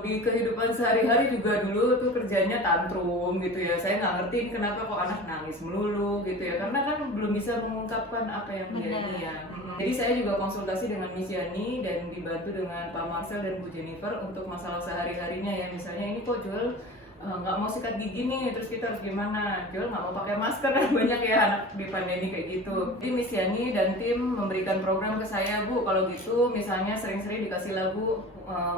Di kehidupan sehari-hari juga dulu tuh kerjanya tantrum gitu ya. Saya nggak ngerti kenapa kok anak nangis melulu gitu ya. Karena kan belum bisa mengungkapkan apa yang dia ini ya. Jadi saya juga konsultasi dengan Miss Yani dan dibantu dengan Pak Marcel dan Bu Jennifer untuk masalah sehari-harinya ya. Misalnya ini kok Joel nggak mau sikat gigi nih, terus kita harus gimana? Joel nggak mau pakai masker kan banyak ya anak di pandemi kayak gitu. Jadi Miss Yani dan tim memberikan program ke saya, Bu, kalau gitu misalnya sering-sering dikasih lagu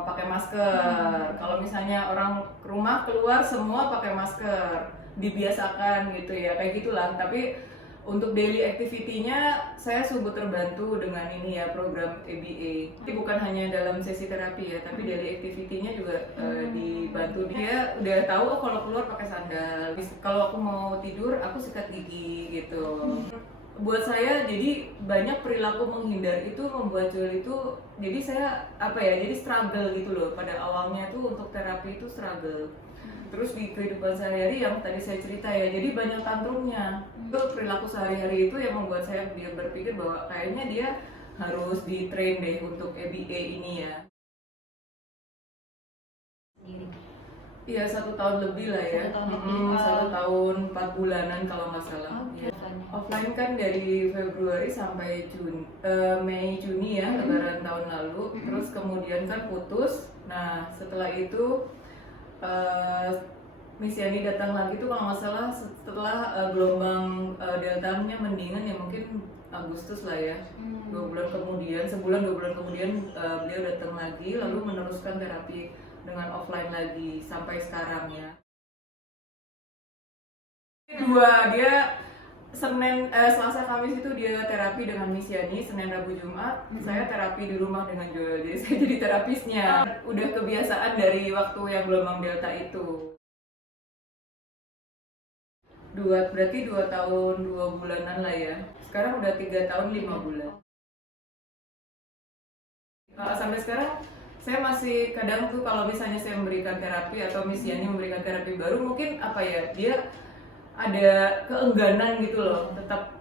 pakai masker. Kalau misalnya orang rumah keluar semua pakai masker, dibiasakan gitu ya, kayak gitulah. Tapi untuk daily activity-nya saya sungguh terbantu dengan ini ya program ABA. Jadi bukan hanya dalam sesi terapi ya, tapi daily activity-nya juga dibantu. Dia udah tahu oh kalau keluar pakai sandal. Kalau aku mau tidur aku sikat gigi gitu. Buat saya jadi banyak perilaku menghindar itu membuat Joel itu jadi saya jadi struggle gitu loh. Pada awalnya tuh untuk terapi itu struggle. Terus di kehidupan sehari-hari yang tadi saya cerita ya, jadi banyak tantrumnya. Itu perilaku sehari-hari itu yang membuat saya berpikir bahwa kayaknya dia harus di-train deh untuk ABA ini ya. Iya, 1 tahun lebih lah ya. 1 tahun 4 bulanan kalau nggak salah. Offline kan dari Februari sampai Mei Juni ya, Lebaran tahun lalu. Terus kemudian kan putus. Nah setelah itu Miss Yani datang lagi tuh kalau nggak salah setelah gelombang deltanya mendingan ya mungkin Agustus lah ya. 2 bulan kemudian, sebulan 2 bulan kemudian beliau datang lagi lalu meneruskan terapi dengan offline lagi sampai sekarang ya. Dia Selasa Kamis itu dia terapi dengan Miss Yani, Senin Rabu Jumat saya terapi di rumah dengan Joel. Jadi saya jadi terapisnya. Udah kebiasaan dari waktu yang gelombang delta itu. Berarti 2 tahun 2 bulanan lah ya. Sekarang udah 3 tahun 5 bulan. Sampai sekarang saya masih kadang tuh kalau misalnya saya memberikan terapi atau Miss Yani memberikan terapi baru mungkin dia ada keengganan gitu loh, tetap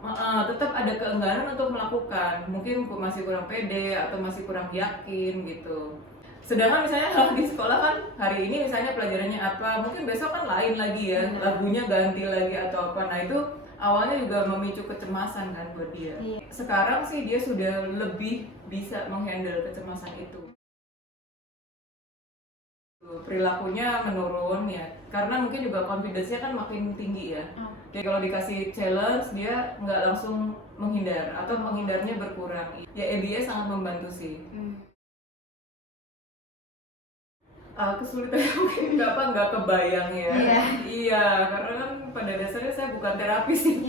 ada keengganan untuk melakukan, mungkin masih kurang pede atau masih kurang yakin gitu. Sedangkan misalnya kalau di sekolah kan hari ini misalnya pelajarannya apa, mungkin besok kan lain lagi ya, lagunya ganti lagi atau apa. Nah itu awalnya juga memicu kecemasan kan buat dia. Sekarang sih dia sudah lebih bisa menghandle kecemasan itu. Perilakunya menurun ya, karena mungkin juga confidence-nya kan makin tinggi ya. Jadi kalau dikasih challenge dia nggak langsung menghindar atau menghindarnya berkurang. Ya ABA sangat membantu sih. Kesulitannya mungkin nggak kebayang ya. Iya, karena kan pada dasarnya saya bukan terapis sih.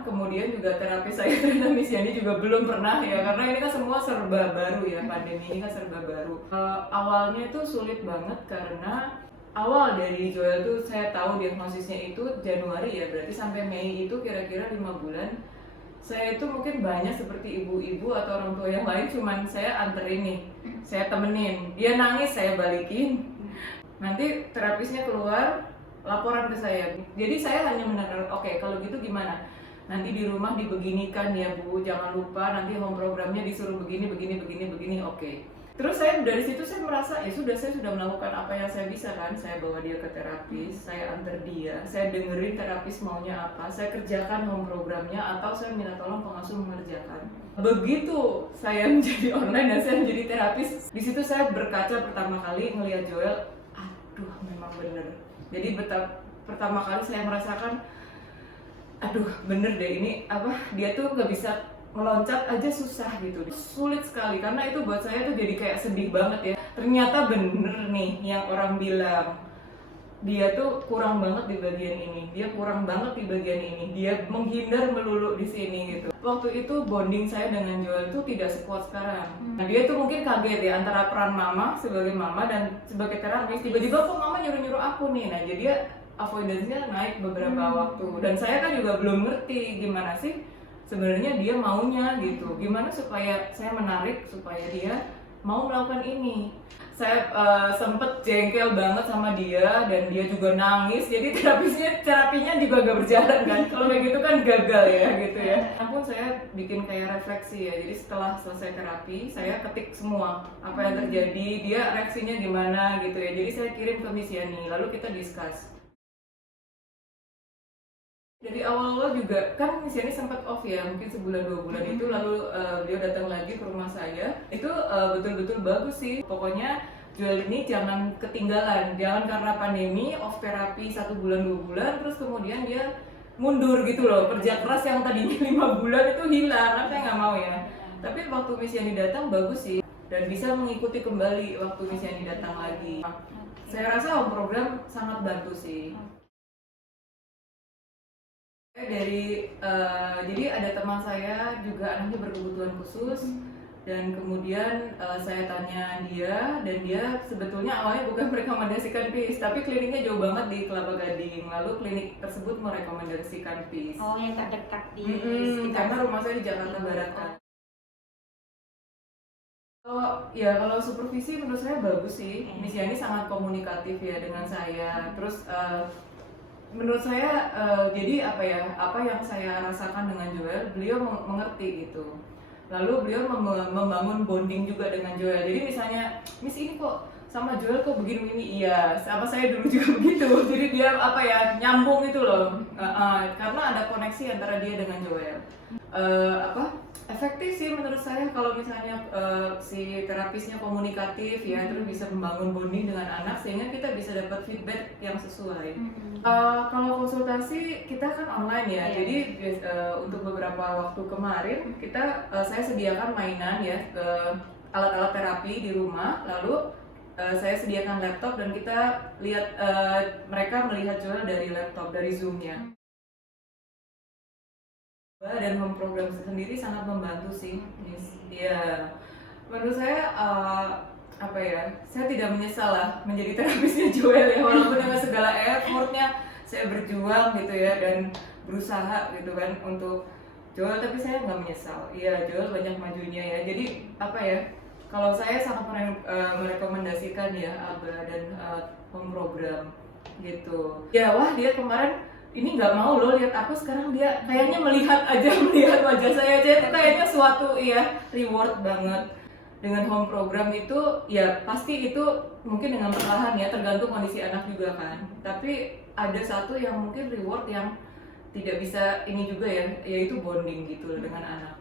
Kemudian juga terapis saya terhadap Miss Yani juga belum pernah ya, karena ini kan semua serba baru ya, pandemi ini kan serba baru. Awalnya itu sulit banget karena awal dari Joel tuh saya tahu diagnosisnya itu Januari ya, berarti sampai Mei itu kira-kira 5 bulan. Saya itu mungkin banyak seperti ibu-ibu atau orang tua yang lain, cuman saya anterin nih, saya temenin, dia nangis saya balikin, nanti terapisnya keluar laporan ke saya. Jadi saya hanya mendengar, oke, kalau gitu gimana? Nanti di rumah dibeginikan ya Bu, jangan lupa nanti home programnya disuruh begini, oke. Terus saya dari situ saya merasa ya sudah, saya sudah melakukan apa yang saya bisa kan. Saya bawa dia ke terapis, saya antar dia, saya dengerin terapis maunya apa, saya kerjakan home programnya atau saya minta tolong pengasuh mengerjakan. Begitu saya menjadi online dan saya menjadi terapis, di situ saya berkaca pertama kali ngelihat Joel, aduh memang bener. Jadi pertama kali saya merasakan, aduh bener deh ini dia tuh nggak bisa meloncat aja susah gitu, sulit sekali. Karena itu buat saya tuh jadi kayak sedih banget ya, ternyata bener nih yang orang bilang dia tuh kurang banget di bagian ini, dia kurang banget di bagian ini, dia menghindar melulu di sini gitu. Waktu itu bonding saya dengan Joel tuh tidak sekuat sekarang. Nah dia tuh mungkin kaget ya antara peran mama sebagai mama dan sebagai terapis, tiba-tiba kok mama nyuruh-nyuruh aku nih. Nah jadi avoidance-nya naik beberapa waktu, dan saya kan juga belum ngerti gimana sih sebenarnya dia maunya gitu, gimana supaya saya menarik supaya dia mau melakukan ini. Saya sempet jengkel banget sama dia dan dia juga nangis, jadi terapinya juga gak berjalan kan. Kalau kayak gitu kan gagal ya gitu ya. Namun saya bikin kayak refleksi ya, jadi setelah selesai terapi saya ketik semua apa yang terjadi, dia reaksinya gimana gitu ya. Jadi saya kirim ke Miss Yani, lalu kita discuss. Dari awal-awal juga kan Miss Yani sempat off ya, mungkin sebulan 2 bulan itu, lalu dia datang lagi ke rumah saya. Itu betul-betul bagus sih. Pokoknya Joel ini jangan ketinggalan, jangan karena pandemi off terapi 1 bulan 2 bulan terus kemudian dia mundur gitu loh. Kerja keras yang tadinya 5 bulan itu hilang, kan saya nggak mau ya. Tapi waktu Miss Yani datang bagus sih dan bisa mengikuti kembali waktu Miss Yani datang lagi. Saya rasa home program sangat bantu sih. Jadi ada teman saya juga anaknya berkebutuhan khusus dan kemudian saya tanya dia dan dia sebetulnya awalnya bukan merekomendasikan PIS tapi kliniknya jauh banget di Kelapa Gading, lalu klinik tersebut merekomendasikan PIS. Oh, yang terdekat di karena rumah saya di Jakarta Barat kan. Kalau supervisi menurut saya bagus sih. Miss Yani sangat komunikatif ya dengan saya. Terus menurut saya jadi apa yang saya rasakan dengan Joel, beliau mengerti gitu. Lalu beliau membangun bonding juga dengan Joel. Jadi misalnya, Miss ini kok sama Joel kok begini ini, iya sama saya dulu juga begitu. Jadi dia nyambung itu loh. Karena ada koneksi antara dia dengan Joel. Efektif sih menurut saya kalau misalnya si terapisnya komunikatif ya, terus bisa membangun bonding dengan anak sehingga kita bisa dapat feedback yang sesuai. Kalau konsultasi kita kan online ya, jadi untuk beberapa waktu kemarin saya sediakan mainan ya, alat-alat terapi di rumah, lalu saya sediakan laptop dan kita lihat mereka melihat Joel dari laptop, dari Zoom-nya. Dan home program sendiri sangat membantu sih, Miss. Ya, menurut saya saya tidak menyesal lah menjadi terapisnya Joel ya, walaupun dengan segala effortnya saya berjuang gitu ya dan berusaha gitu kan untuk Joel, tapi saya nggak menyesal. Iya, Joel banyak majunya ya. Jadi kalau saya sangat merekomendasikan ya ABA dan home program gitu. Ya wah, dia kemarin ini nggak mau loh lihat aku sekarang, dia kayaknya melihat wajah saya aja itu kayaknya suatu reward banget. Dengan home program itu ya pasti itu mungkin dengan perlahan ya, tergantung kondisi anak juga kan, tapi ada satu yang mungkin reward yang tidak bisa ini juga ya, yaitu bonding gitu dengan anak.